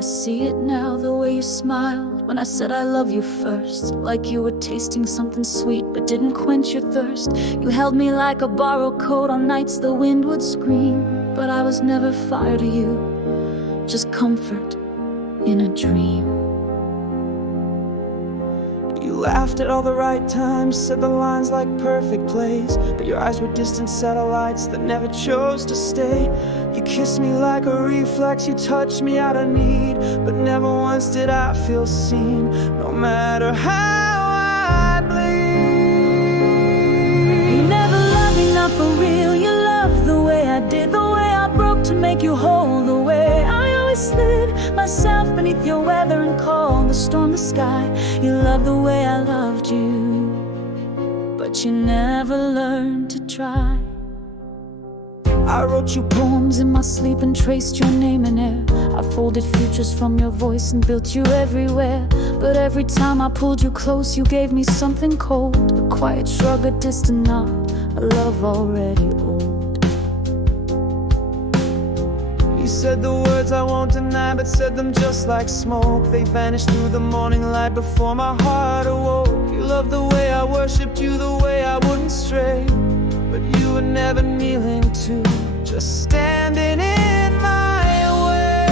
I see it now, the way you smiled when I said I love you first. Like you were tasting something sweet but didn't quench your thirst. You held me like a borrowed coat on nights the wind would scream. But I was never fire to you, just comfort in a dream. You laughed at all the right times, said the lines like perfect plays, but your eyes were distant satellites that never chose to stay. You kissed me like a reflex, you touched me out of need, but never once did I feel seen, no matter how I bleed. You never loved me, not for real. You loved the way I did, the way I broke to make you whole, the way I always slid myself beneath your weather and called the storm the sky. You loved the way I loved you, but you never learned to try. I wrote you poems in my sleep and traced your name in air. I folded futures from your voice and built you everywhere. But every time I pulled you close, you gave me something cold, a quiet shrug, a distant nod, a love already old. You said the words I won't deny, but said them just like smoke. They vanished through the morning light before my heart awoke. You loved the way I worshipped you, the way I wouldn't stray, but you were never kneeling too, just standing in my way.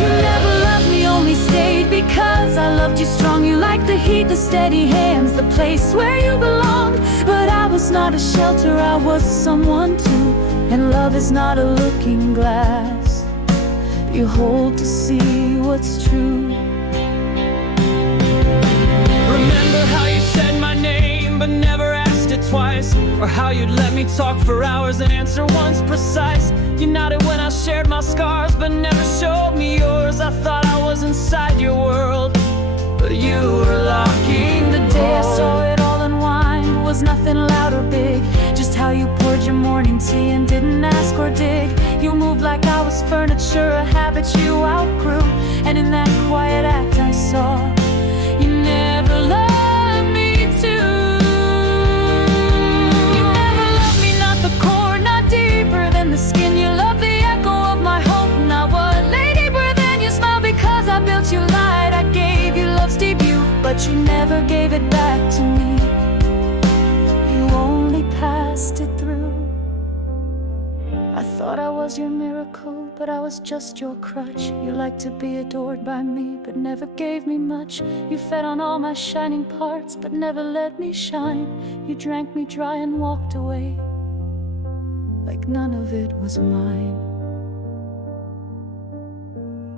You never loved me, only stayed because I loved you strong. You liked the heat, the steady hands, the place where you belonged. But I was not a shelter, I was someone too. And love is not a looking glass you hold to see what's true. Remember how you said my name but never asked it twice, or how you'd let me talk for hours and answer once precise. You nodded when I shared my scars but never showed me yours. I thought I was inside your world, but you were locking the door. The day I saw it all unwind was nothing loud or big, just how you poured your morning tea and didn't ask or dig. You moved like I was furniture, a habit you outgrew, and in that quiet act I saw you never loved me too. You never loved me, not the core, not deeper than the skin. You loved the echo of my hope, not what lay deeper than your smile. Because I built you light, I gave you love's debut, but you never gave it back to me. You only passed it through. I thought I was your miracle, but I was just your crutch. You liked to be adored by me, but never gave me much. You fed on all my shining parts, but never let me shine. You drank me dry and walked away, like none of it was mine.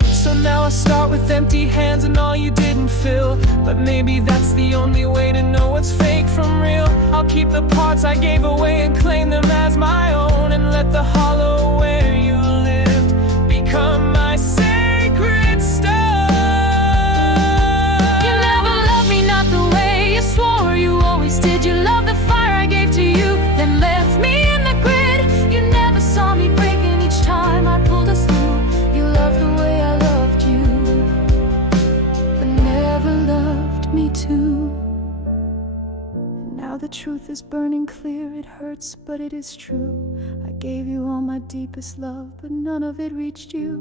So now I start with empty hands and all you didn't fill, but maybe that's the only way to know what's fake from real. I'll keep the parts I gave away and claim them as my own, and let the hollow where you lived become my sacred stone. You never loved me, not the way you swore you always did. You loved the fire I gave to you, then left me in the grid. You never saw me breaking each time I pulled us through. You loved the way I loved you, but never loved me too. And now the truth is burning clear. It hurts, but it is true. I gave you all my deepest love, but none of it reached you.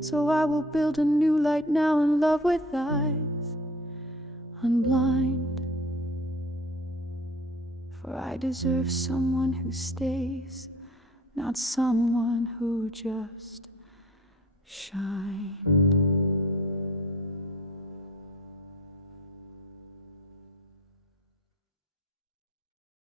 So I will build a new light now and love with eyes unblind. For I deserve someone who stays, not someone who just shines.